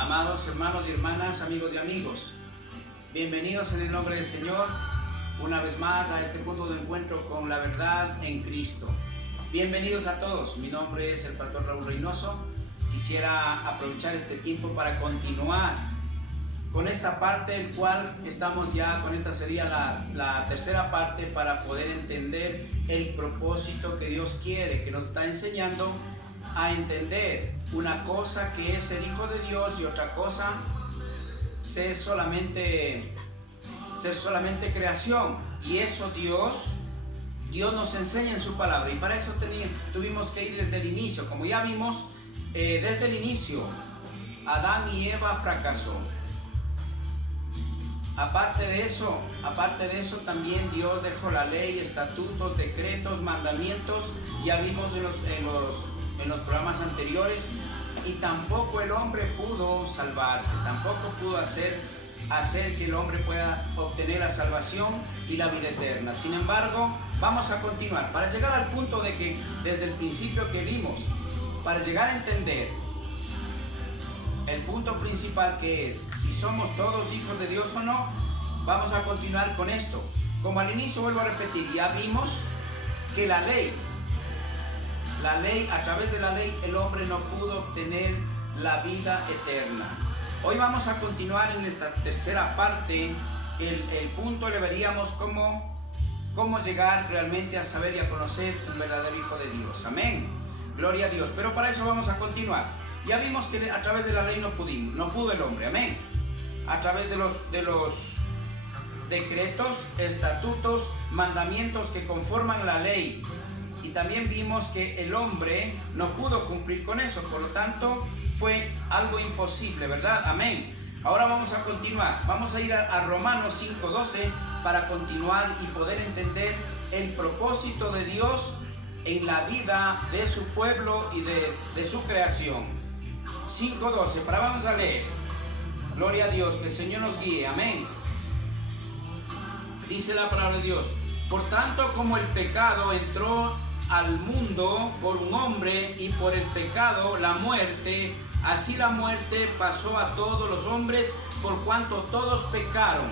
Amados hermanos y hermanas, amigos y amigos, bienvenidos en el nombre del Señor una vez más a este punto de encuentro con la verdad en Cristo. Bienvenidos a todos, mi nombre es el pastor Raúl Reynoso. Quisiera aprovechar este tiempo para continuar con esta parte, el cual estamos ya, con esta sería la tercera parte para poder entender el propósito que Dios quiere, que nos está enseñando a entender una cosa que es ser hijo de Dios y otra cosa ser solamente creación. Y eso Dios nos enseña en su palabra, y para eso tuvimos que ir desde el inicio. Como ya vimos, desde el inicio Adán y Eva fracasó. Aparte de eso también Dios dejó la ley, estatutos, decretos, mandamientos. Ya vimos en los programas anteriores, y tampoco el hombre pudo salvarse, tampoco pudo hacer que el hombre pueda obtener la salvación y la vida eterna. Sin embargo, vamos a continuar para llegar al punto de que desde el principio que vimos, para llegar a entender el punto principal, que es si somos todos hijos de Dios o no. Vamos a continuar con esto. Como al inicio, vuelvo a repetir, ya vimos que la ley, a través de la ley el hombre no pudo obtener la vida eterna. Hoy vamos a continuar en esta tercera parte, que el punto le veríamos cómo llegar realmente a saber y a conocer un verdadero hijo de Dios. Amén, gloria a Dios. Pero para eso vamos a continuar. Ya vimos que a través de la ley no pudo el hombre, amén. A través de los decretos, estatutos, mandamientos que conforman la ley. Y también vimos que el hombre no pudo cumplir con eso, por lo tanto fue algo imposible, ¿verdad? Amén. Ahora vamos a continuar, vamos a ir a Romanos 5:12 para continuar y poder entender el propósito de Dios en la vida de su pueblo y de su creación. 5:12, vamos a leer. Gloria a Dios, que el Señor nos guíe, amén. Dice la palabra de Dios: por tanto, como el pecado entró al mundo por un hombre, y por el pecado la muerte, así la muerte pasó a todos los hombres, por cuanto todos pecaron.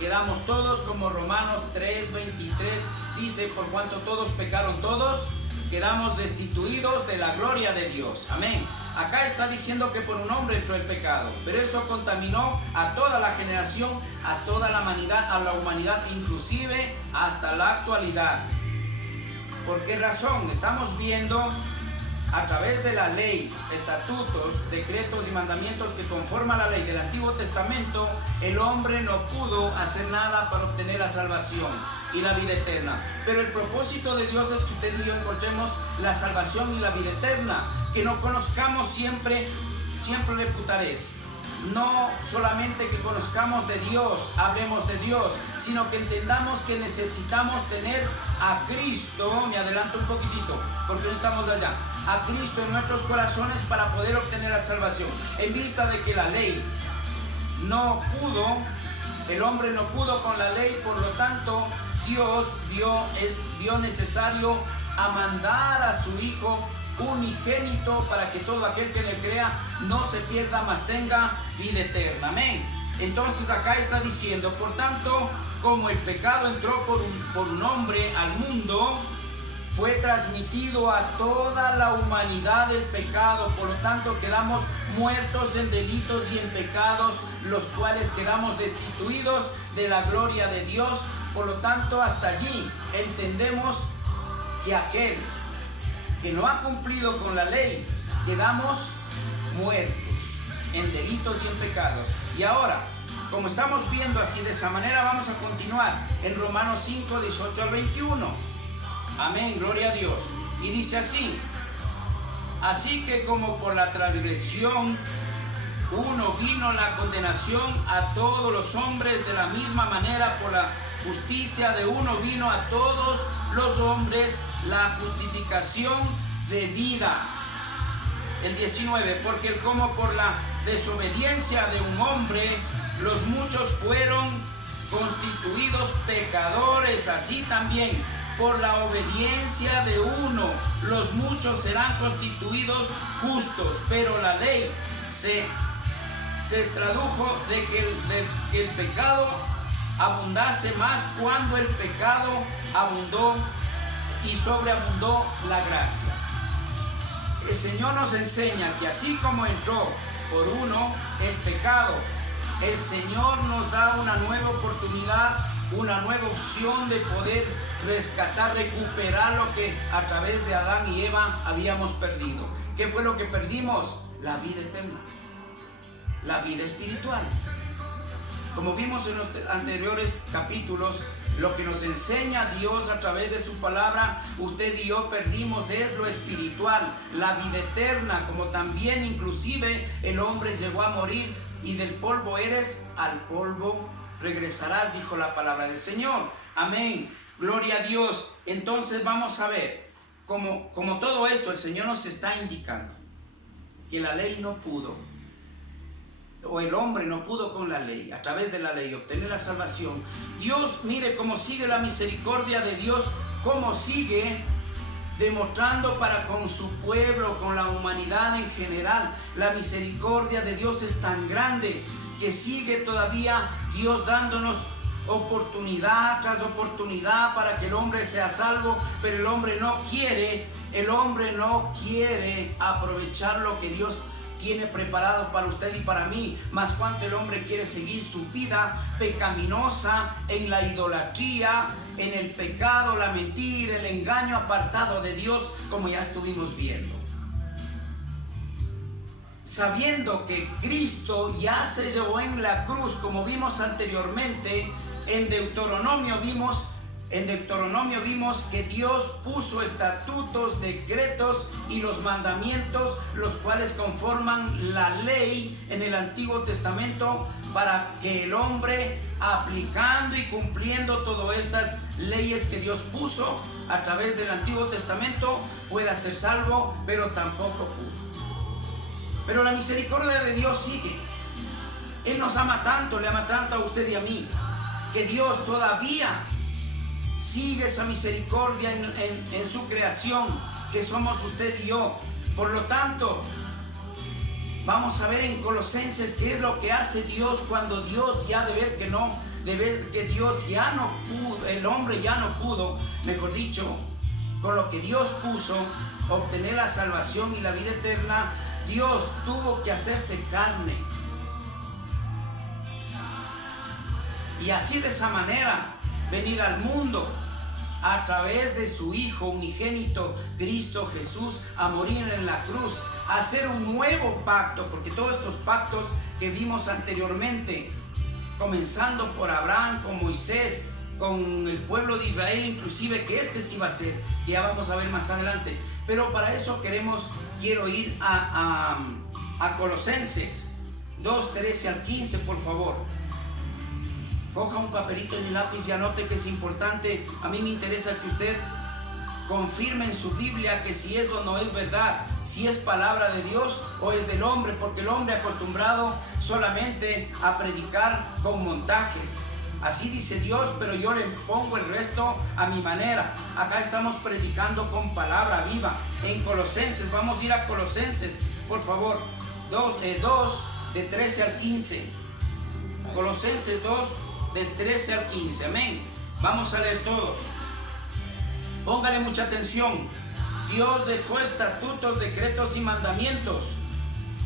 Quedamos todos, como Romanos 3:23 dice, por cuanto todos pecaron, todos quedamos destituidos de la gloria de Dios. Amén. Acá está diciendo que por un hombre entró el pecado, pero eso contaminó a toda la generación, a toda la humanidad, inclusive hasta la actualidad. ¿Por qué razón? Estamos viendo a través de la ley, estatutos, decretos y mandamientos que conforman la ley del Antiguo Testamento, el hombre no pudo hacer nada para obtener la salvación y la vida eterna. Pero el propósito de Dios es que usted y yo encontremos la salvación y la vida eterna, que no conozcamos siempre reputares. No solamente que conozcamos de Dios, hablemos de Dios, sino que entendamos que necesitamos tener a Cristo. Me adelanto un poquitito porque no estamos allá. A Cristo en nuestros corazones para poder obtener la salvación. En vista de que la ley no pudo, el hombre no pudo con la ley, por lo tanto Dios vio necesario a mandar a su Hijo unigénito para que todo aquel que le crea no se pierda, mas tenga vida eterna. Amén. Entonces acá está diciendo: por tanto, como el pecado entró por un hombre al mundo, fue transmitido a toda la humanidad el pecado. Por lo tanto, quedamos muertos en delitos y en pecados, los cuales quedamos destituidos de la gloria de Dios. Por lo tanto, hasta allí entendemos que aquel que no ha cumplido con la ley, quedamos muertos en delitos y en pecados. Y ahora, como estamos viendo así, de esa manera, vamos a continuar en Romanos 5:18 al 21. Amén, gloria a Dios. Y dice así: así que como por la transgresión uno vino la condenación a todos los hombres, de la misma manera por la justicia de uno vino a todos los hombres la justificación de vida. El 19, porque como por la desobediencia de un hombre los muchos fueron constituidos pecadores, así también por la obediencia de uno los muchos serán constituidos justos. Pero la ley se se tradujo de que el pecado abundase más cuando el pecado abundó y sobreabundó la gracia. El Señor nos enseña que así como entró por uno el pecado, el Señor nos da una nueva oportunidad, una nueva opción de poder rescatar, recuperar lo que a través de Adán y Eva habíamos perdido. ¿Qué fue lo que perdimos? La vida eterna, la vida espiritual. Como vimos en los anteriores capítulos, lo que nos enseña Dios a través de su palabra, usted y yo perdimos es lo espiritual, la vida eterna, como también inclusive el hombre llegó a morir y del polvo eres, al polvo regresarás, dijo la palabra del Señor. Amén. Gloria a Dios. Entonces vamos a ver, como todo esto el Señor nos está indicando que la ley no pudo, o el hombre no pudo con la ley, a través de la ley obtener la salvación. Dios, mire cómo sigue la misericordia de Dios, cómo sigue demostrando para con su pueblo, con la humanidad en general. La misericordia de Dios es tan grande que sigue todavía Dios dándonos oportunidad tras oportunidad para que el hombre sea salvo, pero el hombre no quiere aprovechar lo que Dios tiene preparado para usted y para mí. Más cuanto el hombre quiere seguir su vida pecaminosa en la idolatría, en el pecado, la mentira, el engaño, apartado de Dios, como ya estuvimos viendo. Sabiendo que Cristo ya se llevó en la cruz, como vimos anteriormente, en Deuteronomio vimos que Dios puso estatutos, decretos y los mandamientos, los cuales conforman la ley en el Antiguo Testamento, para que el hombre, aplicando y cumpliendo todas estas leyes que Dios puso a través del Antiguo Testamento, pueda ser salvo, pero tampoco pudo. Pero la misericordia de Dios sigue. Él nos ama tanto, le ama tanto a usted y a mí, que Dios todavía sigue esa misericordia en su creación, que somos usted y yo. Por lo tanto, vamos a ver en Colosenses qué es lo que hace Dios cuando Dios ya de ver que Dios ya no pudo, el hombre ya no pudo, mejor dicho, con lo que Dios puso, obtener la salvación y la vida eterna. Dios tuvo que hacerse carne. Y así de esa manera venir al mundo a través de su Hijo unigénito, Cristo Jesús, a morir en la cruz, a hacer un nuevo pacto, porque todos estos pactos que vimos anteriormente, comenzando por Abraham, con Moisés, con el pueblo de Israel, inclusive que este sí va a ser, que ya vamos a ver más adelante. Pero para eso quiero ir a Colosenses 2, 13 al 15, por favor. Coja un papelito y un lápiz y anote, que es importante. A mí me interesa que usted confirme en su Biblia que si eso no es verdad, si es palabra de Dios o es del hombre, porque el hombre acostumbrado solamente a predicar con montajes. Así dice Dios, pero yo le pongo el resto a mi manera. Acá estamos predicando con palabra viva. En Colosenses, vamos a ir a Colosenses, por favor, 2, de 13 al 15. Colosenses 2, del 13 al 15, amén. Vamos a leer todos. Póngale mucha atención. Dios dejó estatutos, decretos y mandamientos,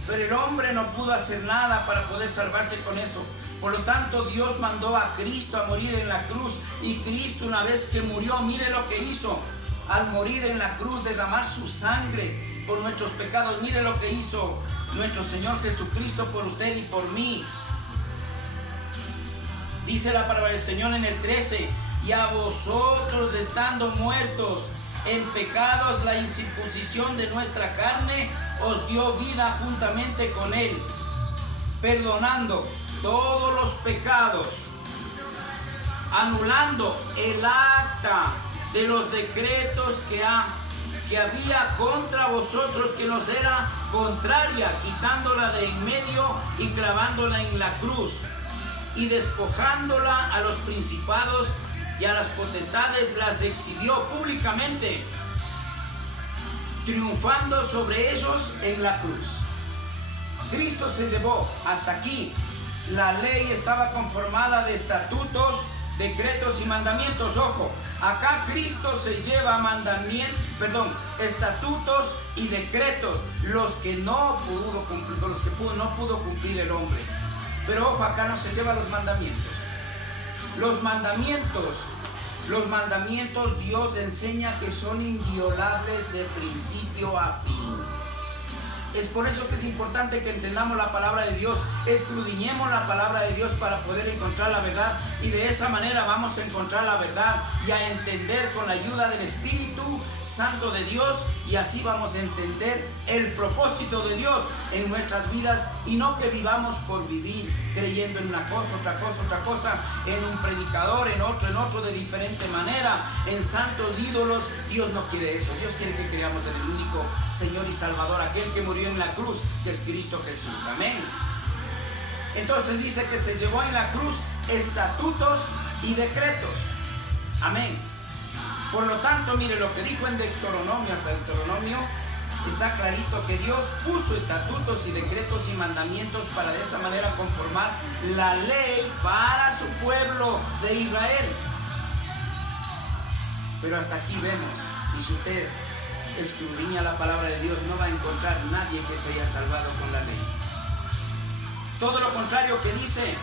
pero el hombre no pudo hacer nada para poder salvarse con eso. Por lo tanto, Dios mandó a Cristo a morir en la cruz, y Cristo, una vez que murió, mire lo que hizo. Al morir en la cruz, derramar su sangre por nuestros pecados. Mire lo que hizo nuestro Señor Jesucristo por usted y por mí. Dice la palabra del Señor en el 13: y a vosotros, estando muertos en pecados, la incircuncisión de nuestra carne os dio vida juntamente con Él, perdonando todos los pecados, anulando el acta de los decretos que había contra vosotros, que nos era contraria, quitándola de en medio y clavándola en la cruz, y despojándola a los principados y a las potestades, las exhibió Cristo se llevó hasta aquí. La ley estaba conformada de estatutos, decretos y mandamientos. Ojo, acá Cristo se lleva estatutos y decretos, los que no pudo cumplir, no pudo cumplir el hombre. Pero ojo, acá no se lleva los mandamientos. Los mandamientos Dios enseña que son inviolables de principio a fin. Es por eso que es importante que entendamos la palabra de Dios, escudriñemos la palabra de Dios para poder encontrar la verdad, y de esa manera vamos a encontrar la verdad y a entender con la ayuda del Espíritu Santo de Dios, y así vamos a entender el propósito de Dios en nuestras vidas, y no que vivamos por vivir creyendo en una cosa, otra cosa, en un predicador, en otro de diferente manera, en santos ídolos. Dios no quiere eso. Dios quiere que creamos en el único Señor y Salvador, aquel que murió en la cruz, que es Cristo Jesús. Amén. Entonces dice que se llevó en la cruz estatutos y decretos. Amén. Por lo tanto, mire lo que dijo en Deuteronomio, hasta Deuteronomio, está clarito que Dios puso estatutos y decretos y mandamientos para de esa manera conformar la ley para su pueblo de Israel. Pero hasta aquí vemos, y si usted escudriña la palabra de Dios, no va a encontrar nadie que se haya salvado con la ley. Todo lo contrario que dice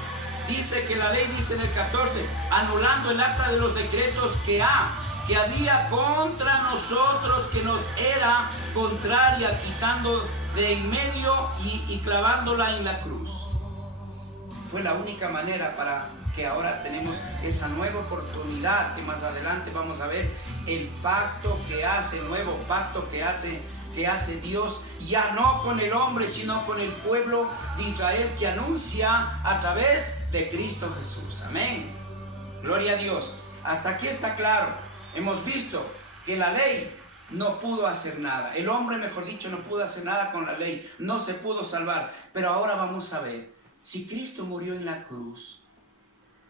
que la ley dice en el 14, anulando el acta de los decretos que había contra nosotros, que nos era contraria, quitando de en medio y clavándola en la cruz. Fue la única manera para que ahora tenemos esa nueva oportunidad, que más adelante vamos a ver el pacto que hace, nuevo pacto que hace Dios, ya no con el hombre, sino con el pueblo de Israel, que anuncia a través de Cristo Jesús. Amén. Gloria a Dios. Hasta aquí está claro. Hemos visto que la ley no pudo hacer nada. El hombre, mejor dicho, no pudo hacer nada con la ley. No se pudo salvar. Pero ahora vamos a ver, si Cristo murió en la cruz,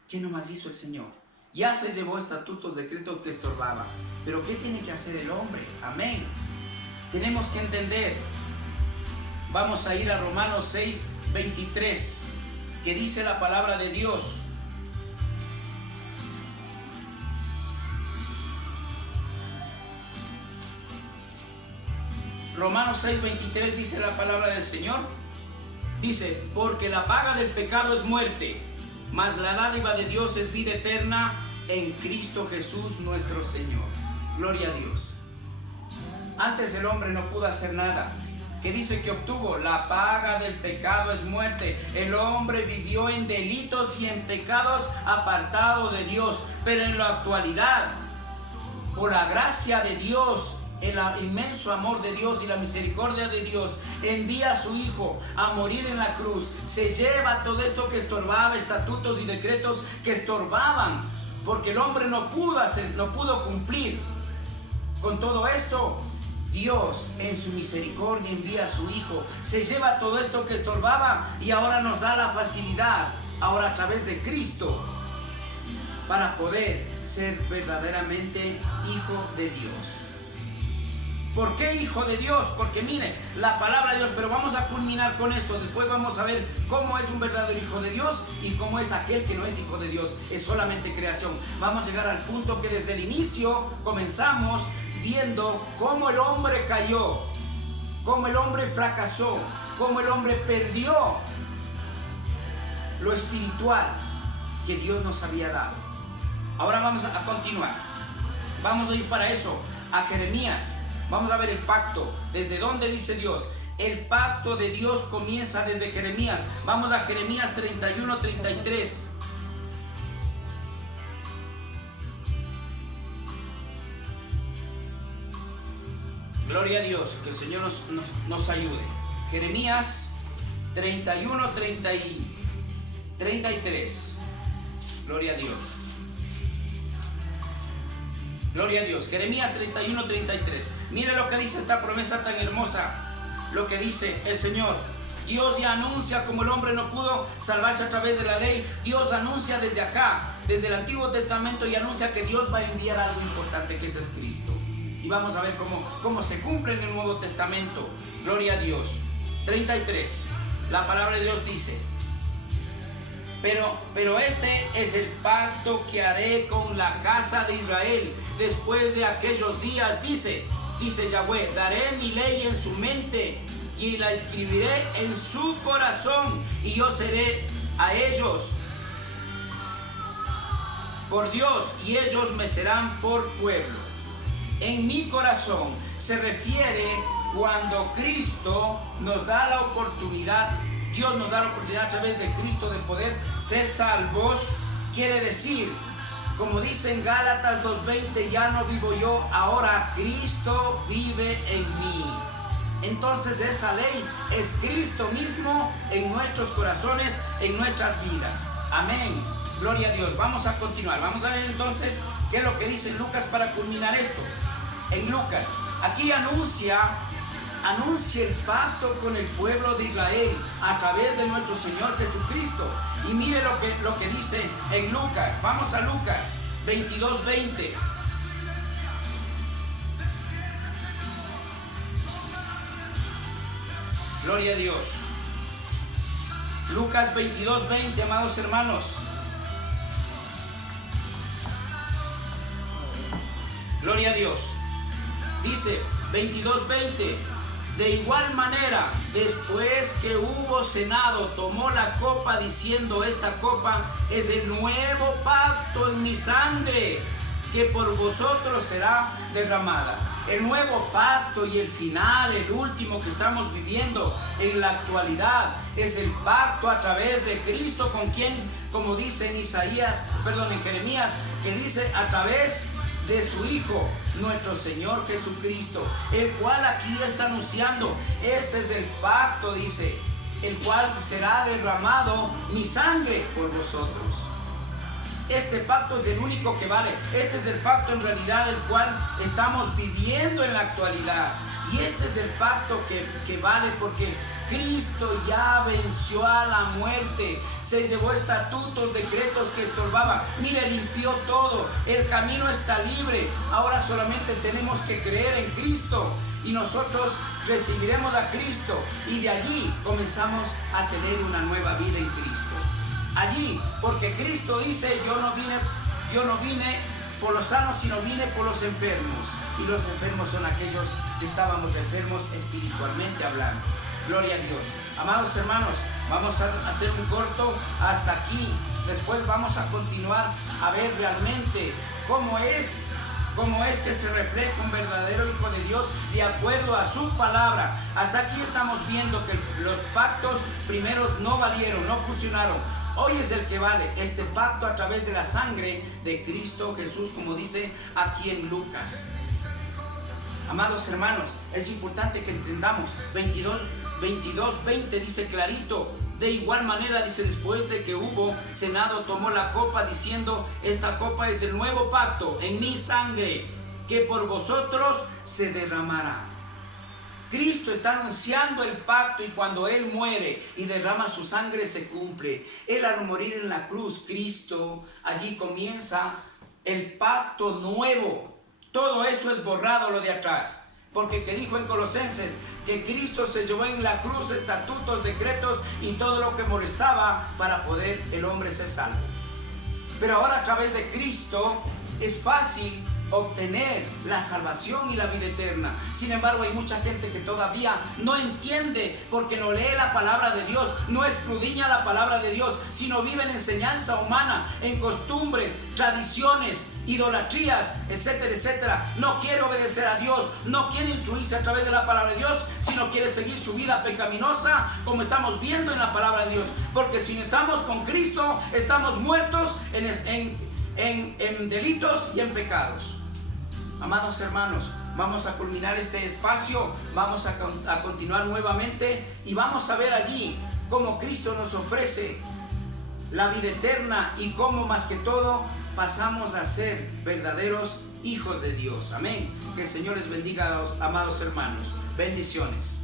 ¿qué nomás hizo el Señor? Ya se llevó estatutos, decretos que estorbaban. Pero ¿qué tiene que hacer el hombre? Amén. Tenemos que entender. Vamos a ir a Romanos 6, 23, que dice la palabra de Dios. Romanos 6, 23 dice la palabra del Señor. Dice, porque la paga del pecado es muerte, mas la dádiva de Dios es vida eterna en Cristo Jesús nuestro Señor. Gloria a Dios. Antes el hombre no pudo hacer nada. ¿Qué dice que obtuvo? La paga del pecado es muerte. El hombre vivió en delitos y en pecados apartado de Dios. Pero en la actualidad, por la gracia de Dios, el inmenso amor de Dios y la misericordia de Dios, envía a su Hijo a morir en la cruz. Se lleva todo esto que estorbaba, estatutos y decretos que estorbaban, porque el hombre no pudo cumplir con todo esto. Dios en su misericordia envía a su Hijo, se lleva todo esto que estorbaba, y ahora nos da la facilidad, ahora a través de Cristo, para poder ser verdaderamente hijo de Dios. ¿Por qué hijo de Dios? Porque mire, la palabra de Dios, pero vamos a culminar con esto. Después vamos a ver cómo es un verdadero hijo de Dios y cómo es aquel que no es hijo de Dios, es solamente creación. Vamos a llegar al punto que desde el inicio comenzamos viendo cómo el hombre cayó, cómo el hombre fracasó, cómo el hombre perdió lo espiritual que Dios nos había dado. Ahora vamos a continuar. Vamos a ir para eso a Jeremías. Vamos a ver el pacto. ¿Desde dónde dice Dios? El pacto de Dios comienza desde Jeremías. Vamos a Jeremías 31, 33. Gloria a Dios, que el Señor nos ayude. Jeremías 31, 33. Gloria a Dios. Gloria a Dios. Jeremías 31, 33. Mire lo que dice esta promesa tan hermosa. Lo que dice el Señor. Dios ya anuncia, como el hombre no pudo salvarse a través de la ley, Dios anuncia desde acá, desde el Antiguo Testamento, y anuncia que Dios va a enviar algo importante, que ese es Cristo. Y vamos a ver cómo se cumple en el Nuevo Testamento. Gloria a Dios. 33. la palabra de Dios dice: pero este es el pacto que haré con la casa de Israel después de aquellos días, dice Yahweh, daré mi ley en su mente y la escribiré en su corazón, y yo seré a ellos por Dios y ellos me serán por pueblo. En mi corazón se refiere cuando Cristo nos da la oportunidad, Dios nos da la oportunidad a través de Cristo de poder ser salvos. Quiere decir, como dice en Gálatas 2:20, ya no vivo yo, ahora Cristo vive en mí. Entonces esa ley es Cristo mismo en nuestros corazones, en nuestras vidas. Amén. Gloria a Dios. Vamos a continuar. Vamos a ver entonces qué es lo que dice Lucas para culminar esto. En Lucas, aquí anuncia el pacto con el pueblo de Israel a través de nuestro Señor Jesucristo. Y mire lo que dice en Lucas. Vamos a Lucas 22:20. Gloria a Dios. Lucas 22:20, amados hermanos. Gloria a Dios. Dice 22:20. De igual manera, después que hubo cenado, tomó la copa diciendo: esta copa es el nuevo pacto en mi sangre, que por vosotros será derramada. El nuevo pacto y el final, el último que estamos viviendo en la actualidad, es el pacto a través de Cristo, con quien, como dice en Jeremías, que dice a través de su Hijo, nuestro Señor Jesucristo, el cual aquí está anunciando: este es el pacto, dice, el cual será derramado mi sangre por vosotros. Este pacto es el único que vale. Este es el pacto en realidad el cual estamos viviendo en la actualidad. Y este es el pacto que vale porque Cristo ya venció a la muerte. Se llevó estatutos, decretos que estorbaban. Mire, limpió todo. El camino está libre. Ahora solamente tenemos que creer en Cristo. Y nosotros recibiremos a Cristo. Y de allí comenzamos a tener una nueva vida en Cristo. Allí, porque Cristo dice: yo no vine por los sanos, sino vine por los enfermos. Y los enfermos son aquellos que estábamos enfermos espiritualmente hablando. Gloria a Dios. Amados hermanos, vamos a hacer un corto hasta aquí. Después vamos a continuar a ver realmente cómo es que se refleja un verdadero Hijo de Dios de acuerdo a su palabra. Hasta aquí estamos viendo que los pactos primeros no valieron, no funcionaron. Hoy es el que vale, este pacto a través de la sangre de Cristo Jesús, como dice aquí en Lucas. Amados hermanos, es importante que entendamos. 22:20 dice clarito: de igual manera, dice, después de que hubo cenado, tomó la copa diciendo: esta copa es el nuevo pacto en mi sangre, que por vosotros se derramará. Cristo está anunciando el pacto, y cuando Él muere y derrama su sangre se cumple. Él, al morir en la cruz, Cristo, allí comienza el pacto nuevo. Todo eso es borrado, lo de atrás. Porque que dijo en Colosenses que Cristo se llevó en la cruz estatutos, decretos y todo lo que molestaba para poder el hombre ser salvo. Pero ahora a través de Cristo es fácil obtener la salvación y la vida eterna. Sin embargo, hay mucha gente que todavía no entiende, porque no lee la palabra de Dios, no escudriña la palabra de Dios, sino vive en enseñanza humana, en costumbres, tradiciones, idolatrías, etcétera, etcétera. No quiere obedecer a Dios, no quiere instruirse a través de la palabra de Dios, sino quiere seguir su vida pecaminosa, como estamos viendo en la palabra de Dios. Porque si no estamos con Cristo, estamos muertos en delitos y en pecados. Amados hermanos, vamos a culminar este espacio, vamos a continuar nuevamente y vamos a ver allí cómo Cristo nos ofrece la vida eterna y cómo, más que todo, pasamos a ser verdaderos hijos de Dios. Amén. Que el Señor les bendiga, amados hermanos. Bendiciones.